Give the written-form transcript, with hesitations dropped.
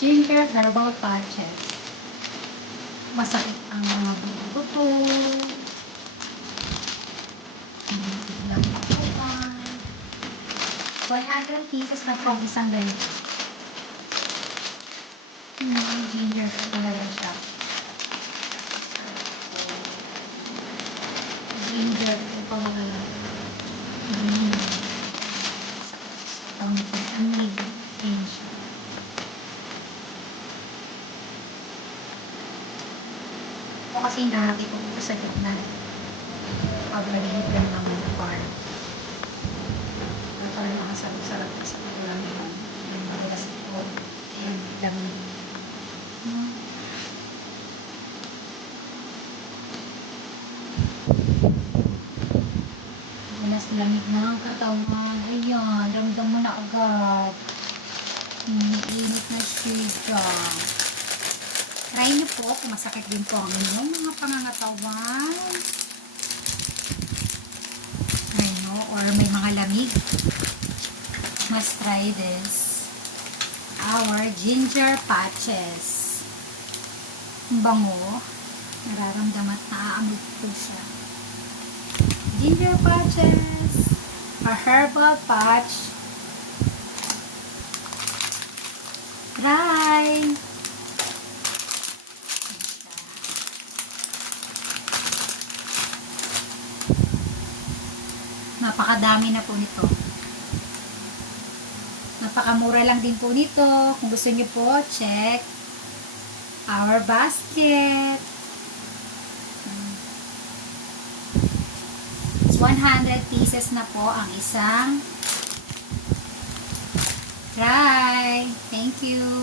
Ginger herbal patches. Masakit ang mga buto. Lang ito pa. 100 pieces na po isang ganito. Ginger talaga siya. Ginger ito pa mga ang green siya. Ito kasi nahati ko dito sa gitna. Pag nalihit lang naman na part. Parang nakasarap-sarap sa pagkulang yun. Yung madalas ito. And laman. Mas lamig na ang katawan. Ayan, ramdam mo na agad. Init na siya. Try nyo po kung masakit din po ang inyong mga pangangatawan. Ano, or may mga lamig. Must try this. Our ginger patches. Ang bango. Nararamdaman at naaamoy po siya. Ginger patches. A herbal patch. Try. Napakadami na po nito. Napakamura lang din po nito. Kung gusto niyo po, check our basket. 100 pieces na po ang isang. Try. Thank you.